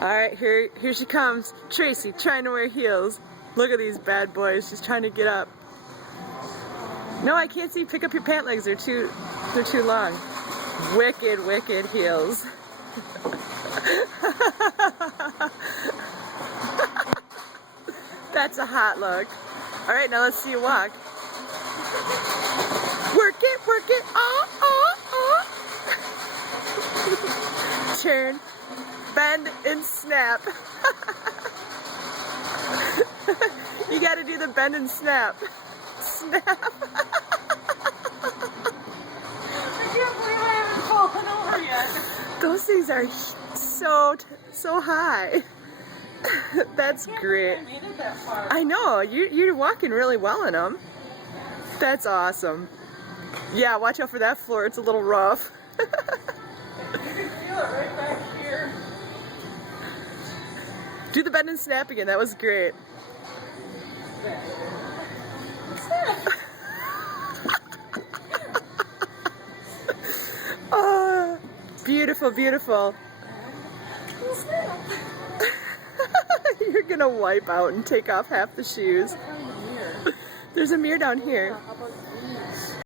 Alright, here she comes. Tracy trying to wear heels. Look at these bad boys. She's trying to get up. No, I can't see. Pick up your pant legs. They're too long. Wicked, wicked heels. That's a hot look. Alright, now let's see you walk. Work it, Turn, bend, and snap. You gotta do the bend and snap. Snap. I can't believe I haven't fallen over yet. Those things are so high. That's great. I made it that far. I know, you're walking really well in them. That's awesome. Yeah, watch out for that floor, it's a little rough. You can feel it right back here. Do the bend and snap again, that was great. Oh, beautiful, beautiful. You're gonna wipe out and take off half the shoes. There's a mirror down here.